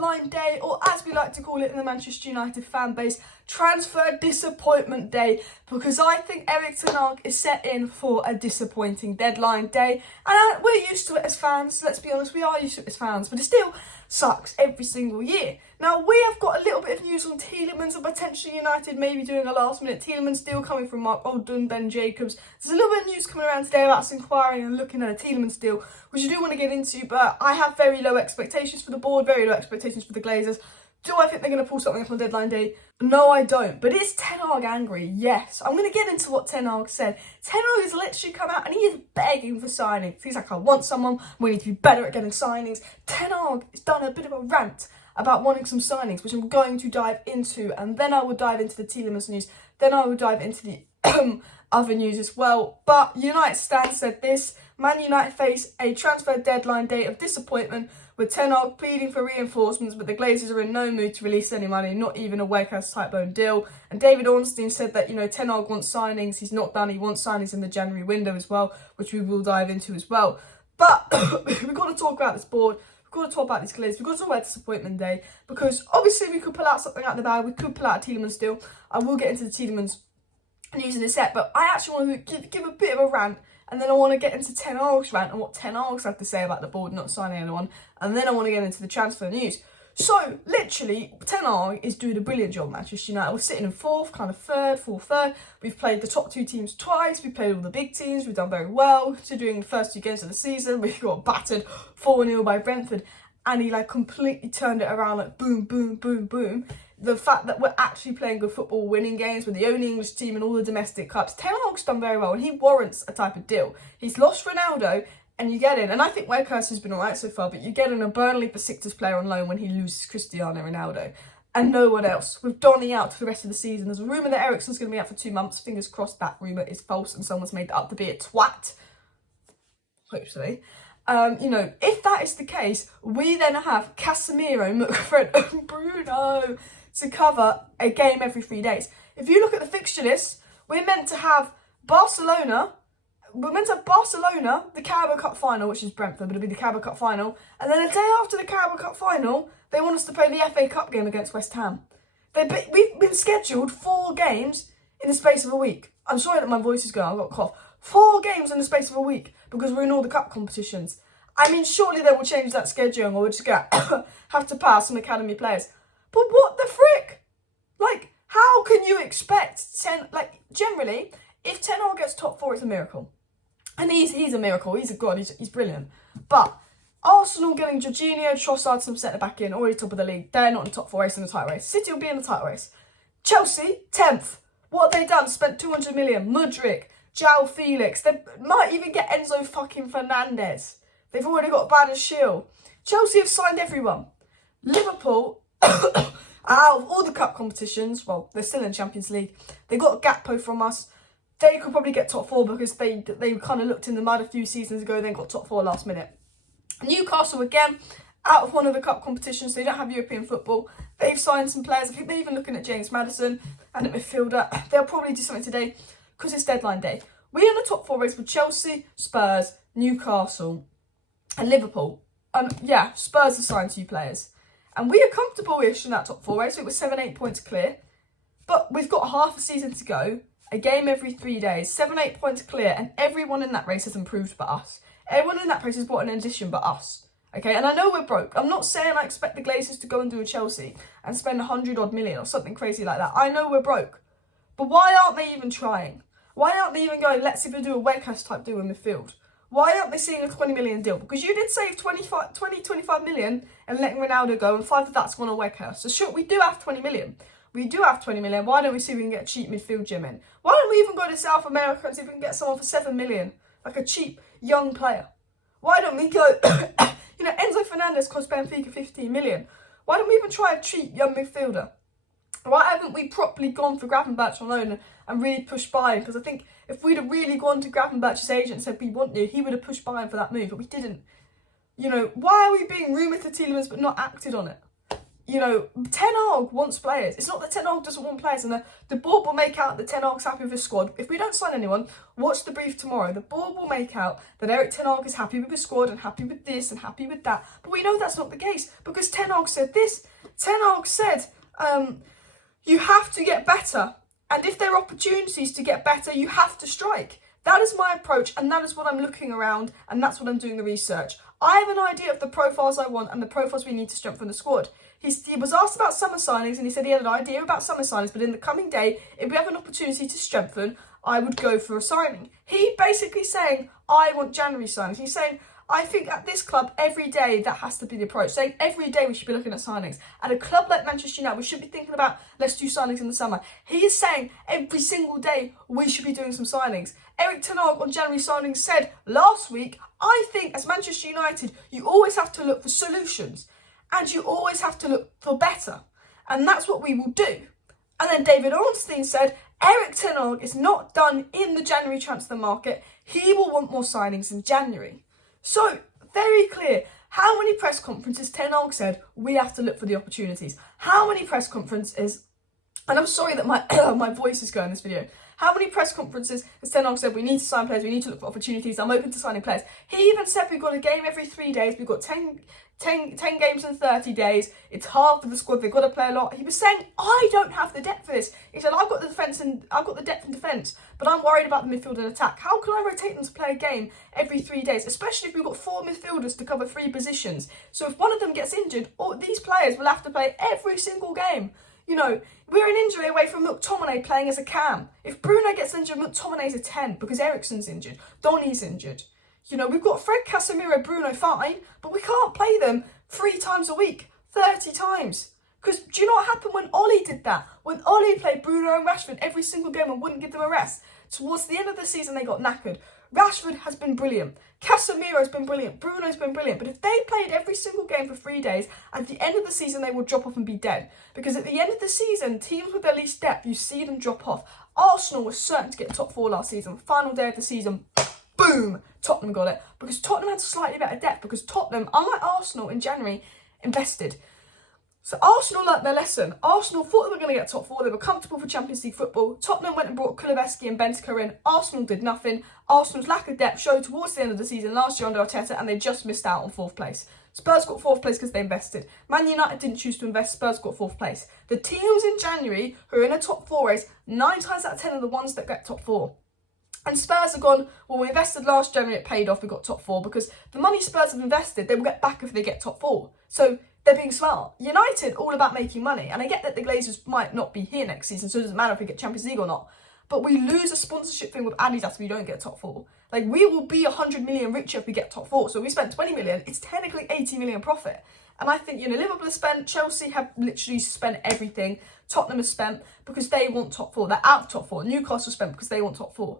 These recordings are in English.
deadline day, or as we like to call it in the Manchester United fan base, transfer disappointment day, because I think Erik ten Hag is set in for a disappointing deadline day, and we're used to it as fans. Let's be honest, we are used to it as fans, but it still sucks every single year. Now, we have got a little bit of news on Tielemans and potentially United maybe doing a last-minute Tielemans deal coming from Mark Ogden, Ben Jacobs. There's a little bit of news coming around today about us inquiring and looking at a Tielemans deal, which I do want to get into, but I have very low expectations for the board, very low expectations for the Glazers. Do I think they're going to pull something up on deadline day? No, I don't. But is Ten Hag angry? Yes. I'm going to get into what Ten Hag said. Ten Hag has literally come out and he is begging for signings. He's like, I want someone. We need to be better at getting signings. Ten Hag has done a bit of a rant about wanting some signings, which I'm going to dive into. And then I will dive into the Tielemans news. Then I will dive into the other news as well. But United Stan said this: Man United face a transfer deadline day of disappointment, with Ten Hag pleading for reinforcements, but the Glazers are in no mood to release any money, not even a Weghorst type loan deal. And David Ornstein said that, Ten Hag wants signings. He's not done. He wants signings in the January window as well, which we will dive into as well. But we've got to talk about this board. We've got to talk about these Glazers. We've got to talk about disappointment day, because obviously we could pull out something out of the bag. We could pull out a Tielemans deal. I will get into the Tielemans news in a sec, but I actually want to give a bit of a rant. And then I want to get into Ten Hag's rant and what Ten Hag's had to say about the board not signing anyone. And then I want to get into the transfer news. So, literally, Ten Hag is doing a brilliant job at Manchester United. We're sitting in fourth, kind of fourth, third. We've played the top two teams twice. We've played all the big teams. We've done very well. Considering the first two games of the season, we got battered 4-0 by Brentford. And he, completely turned it around, boom, boom, boom, boom. The fact that we're actually playing good football, winning games, we're the only English team in all the domestic cups. Ten Hag's done very well, and he warrants a type of deal. He's lost Ronaldo, and you get in, and I think Weghorst has been alright so far, but you get in a Burnley Besiktas player on loan when he loses Cristiano Ronaldo, and no one else. With Donny out for the rest of the season, there's a rumour that Eriksen's going to be out for 2 months. Fingers crossed that rumour is false and someone's made that up to be a twat. Hopefully. If that is the case, we then have Casemiro, McFred, and Bruno to cover a game every 3 days. If you look at the fixture list, we're meant to have Barcelona, the Carabao Cup final, which is Brentford, but it'll be the Carabao Cup final, and then a day after the Carabao Cup final, they want us to play the FA Cup game against West Ham. We've been scheduled 4 games in the space of a week. I'm sorry that my voice is going, I've got a cough. 4 games in the space of a week, because we're in all the cup competitions. I mean, surely they will change that schedule, or we're just going to have to pass some academy players. But what the frick? How can you expect generally, if Ten Hag gets top 4, it's a miracle. And he's a miracle. He's a god. He's brilliant. But Arsenal getting Jorginho, Trossard, some centre back in, already top of the league. They're not in the top 4 race, in the title race. City will be in the title race. Chelsea, 10th. What have they done? Spent 200 million. Mudryk, João Felix. They might even get Enzo fucking Fernandez. They've already got Badiashile. Chelsea have signed everyone. Liverpool, out of all the cup competitions, well, they're still in Champions League. They got Gakpo from us. They could probably get top 4 because they kind of looked in the mud a few seasons ago, then got top 4 last minute. Newcastle, again, out of one of the cup competitions. They don't have European football. They've signed some players. I think they're even looking at James Maddison and at midfielder. They'll probably do something today because it's deadline day. We're in the top 4 race with Chelsea, Spurs, Newcastle and Liverpool. Spurs have signed 2 players. And we are comfortable-ish in that top 4 race. It was 7-8 points clear. But we've got half a season to go. A game every 3 days. 7-8 points clear. And everyone in that race has improved but us. Everyone in that race has brought an addition but us. Okay, and I know we're broke. I'm not saying I expect the Glazers to go and do a Chelsea and spend 100 odd million or something crazy like that. I know we're broke. But why aren't they even trying? Why aren't they even going, let's see if we do a Weghorst type deal in midfield? Why aren't they seeing a 20 million deal? Because you did save 25 million and letting Ronaldo go, and 5 of that's gone on Weghorst. So sure, we do have 20 million. We do have 20 million. Why don't we see if we can get a cheap midfield gem in? Why don't we even go to South America and see if we can get someone for 7 million? Like a cheap, young player. Why don't we go... Enzo Fernandez cost Benfica 15 million. Why don't we even try a cheap, young midfielder? Why haven't we properly gone for Gravenberch on loan and really pushed Bayern? Because I think if we'd have really gone to Gravenberch's agent and said we want you, he would have pushed Bayern for that move, but we didn't. Why are we being rumoured to Tielemans but not acted on it? Ten Hag wants players. It's not that Ten Hag doesn't want players, and the board will make out that Ten Hag's happy with his squad. If we don't sign anyone, watch the brief tomorrow. The board will make out that Erik Ten Hag is happy with his squad and happy with this and happy with that. But we know that's not the case because Ten Hag said this. Ten Hag said, you have to get better. And if there are opportunities to get better, you have to strike. That is my approach, and that is what I'm looking around, and that's what I'm doing the research. I have an idea of the profiles I want and the profiles we need to strengthen the squad. He was asked about summer signings, and he said he had an idea about summer signings, but in the coming day, if we have an opportunity to strengthen, I would go for a signing. He basically saying, I want January signings. He's saying, I think at this club, every day, that has to be the approach. Saying every day we should be looking at signings. At a club like Manchester United, we should be thinking about, let's do signings in the summer. He is saying every single day we should be doing some signings. Erik Ten Hag on January signings said last week, I think as Manchester United, you always have to look for solutions. And you always have to look for better. And that's what we will do. And then David Ornstein said, Erik Ten Hag is not done in the January transfer market. He will want more signings in January. So, very clear. How many press conferences Ten Hag said we have to look for the opportunities? How many press conferences, and I'm sorry that my my voice is going in this video. How many press conferences has Ten Hag said we need to sign players, we need to look for opportunities, I'm open to signing players. He even said we've got a game every 3 days, we've got 10 games in 30 days, it's hard for the squad, they've got to play a lot. He was saying, I don't have the depth for this. He said, I've got the depth in defence, but I'm worried about the midfield and attack. How can I rotate them to play a game every 3 days, especially if we've got 4 midfielders to cover 3 positions? So if one of them gets injured, these players will have to play every single game. We're an injury away from McTominay playing as a cam. If Bruno gets injured, McTominay's a 10 because Eriksen's injured. Donny's injured. We've got Fred, Casemiro, Bruno, fine, but we can't play them 3 times a week, 30 times. Because do you know what happened when Ollie did that? When Ollie played Bruno and Rashford every single game and wouldn't give them a rest, towards the end of the season they got knackered. Rashford has been brilliant. Casemiro's been brilliant. Bruno's been brilliant. But if they played every single game for 3 days, at the end of the season they will drop off and be dead. Because at the end of the season, teams with their least depth, you see them drop off. Arsenal was certain to get top 4 last season. Final day of the season, boom, Tottenham got it. Because Tottenham had slightly better depth. Because Tottenham, unlike Arsenal in January, invested. So Arsenal learnt their lesson. Arsenal thought they were going to get top 4. They were comfortable for Champions League football. Tottenham went and brought Kulusevski and Bentancur in. Arsenal did nothing. Arsenal's lack of depth showed towards the end of the season last year under Arteta, and they just missed out on 4th place. Spurs got 4th place because they invested. Man United didn't choose to invest. Spurs got 4th place. The teams in January who are in a top 4 race, 9 times out of 10 are the ones that get top 4. And Spurs have gone, well, we invested last January, it paid off, we got top 4, because the money Spurs have invested, they will get back if they get top 4. So they're being smart. United, all about making money. And I get that the Glazers might not be here next season, so it doesn't matter if we get Champions League or not. But we lose a sponsorship thing with Adidas if we don't get top 4. Like, we will be 100 million richer if we get top 4. So we spent 20 million, it's technically 80 million profit. And I think, Liverpool has spent, Chelsea have literally spent everything. Tottenham has spent because they want top 4. They're out of top 4. Newcastle spent because they want top 4.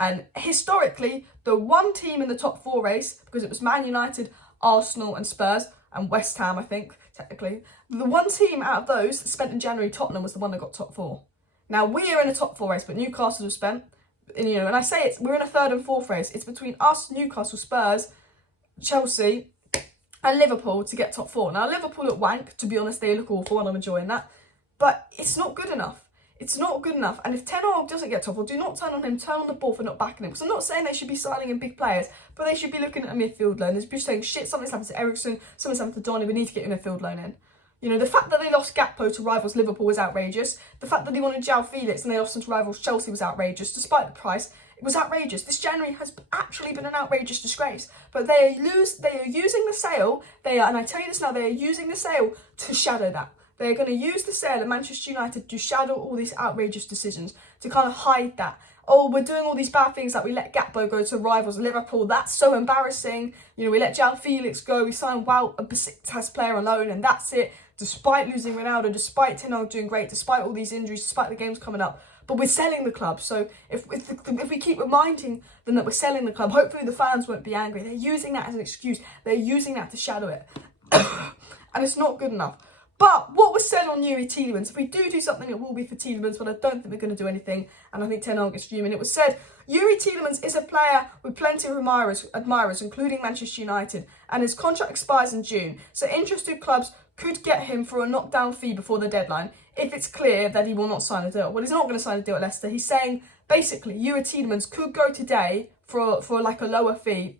And historically, the one team in the top 4 race, because it was Man United, Arsenal and Spurs, and West Ham, I think, technically. The one team out of those that spent in January, Tottenham, was the one that got top 4. Now, we are in a top 4 race, but Newcastle have spent, and I say we're in a 3rd and 4th race. It's between us, Newcastle, Spurs, Chelsea, and Liverpool to get top 4. Now, Liverpool look wank, to be honest, they look awful, and I'm enjoying that. But it's not good enough. It's not good enough. And if Ten Hag doesn't get top 4, do not turn on him, turn on the ball for not backing him. Because I'm not saying they should be signing in big players, but they should be looking at a midfield loan. They're just saying, shit, something's happened to Eriksen, something's happened to Donny, we need to get a midfield loan in. The fact that they lost Gakpo to rivals Liverpool was outrageous. The fact that they wanted João Felix and they lost him to rivals Chelsea was outrageous. Despite the price, it was outrageous. This January has actually been an outrageous disgrace. But they are using the sale, and I tell you this now, they are using the sale to shadow that. They're going to use the sale at Manchester United to shadow all these outrageous decisions, to kind of hide that. Oh, we're doing all these bad things, like we let Gakpo go to rivals Liverpool. That's so embarrassing. We let João Felix go. We signed a Besiktas player on loan, and that's it. Despite losing Ronaldo, despite Ten Hag doing great, despite all these injuries, despite the games coming up. But we're selling the club. So if we keep reminding them that we're selling the club, hopefully the fans won't be angry. They're using that as an excuse. They're using that to shadow it. And it's not good enough. But what was said on Youri Tielemans, if we do something, it will be for Tielemans, but I don't think we're going to do anything. And I think Ten Hag is fuming. It was said, Youri Tielemans is a player with plenty of admirers, including Manchester United, and his contract expires in June. So interested clubs could get him for a knockdown fee before the deadline if it's clear that he will not sign a deal. Well, he's not going to sign a deal at Leicester. He's saying, basically, Youri Tielemans could go today for like a lower fee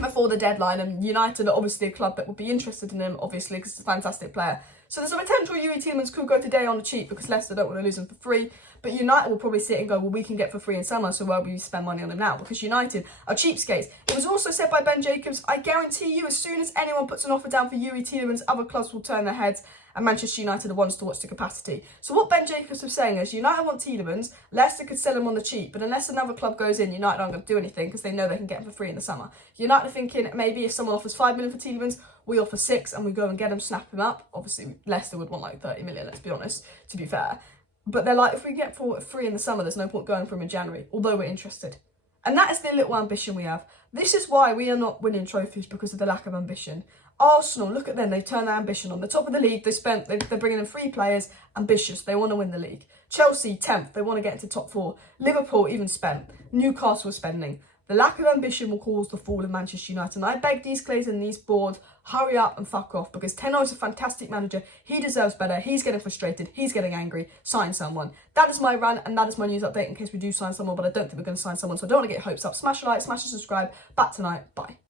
before the deadline, and United are obviously a club that would be interested in him, obviously, because he's a fantastic player. So there's a potential Youri Tielemans could go today on the cheap because Leicester don't want to lose him for free. But United will probably see it and go, well, we can get for free in summer, so why would we spend money on him now? Because United are cheapskates. It was also said by Ben Jacobs, I guarantee you, as soon as anyone puts an offer down for Youri Tielemans, other clubs will turn their heads, and Manchester United are ones to watch the capacity. So what Ben Jacobs was saying is, United want Tielemans, Leicester could sell him on the cheap, but unless another club goes in, United aren't going to do anything because they know they can get him for free in the summer. United are thinking, maybe if someone offers 5 million for Tielemans, we offer 6 and we go and get him, snap him up. Obviously, Leicester would want like 30 million, let's be honest, to be fair. But they're like, if we get for free in the summer, there's no point going for him in January, although we're interested. And that is the little ambition we have. This is why we are not winning trophies, because of the lack of ambition. Arsenal, look at them, they've turned their ambition on. The top of the league, they're bringing in 3 players, ambitious, they want to win the league. Chelsea, 10th, they want to get into top 4. Liverpool, even spent. Newcastle are spending. The lack of ambition will cause the fall of Manchester United. And I beg these players and these boards, hurry up and fuck off, because Ten Hag is a fantastic manager. He deserves better. He's getting frustrated. He's getting angry. Sign someone. That is my rant, and that is my news update in case we do sign someone, but I don't think we're going to sign someone, so I don't want to get your hopes up. Smash a like, smash a subscribe. Back tonight. Bye.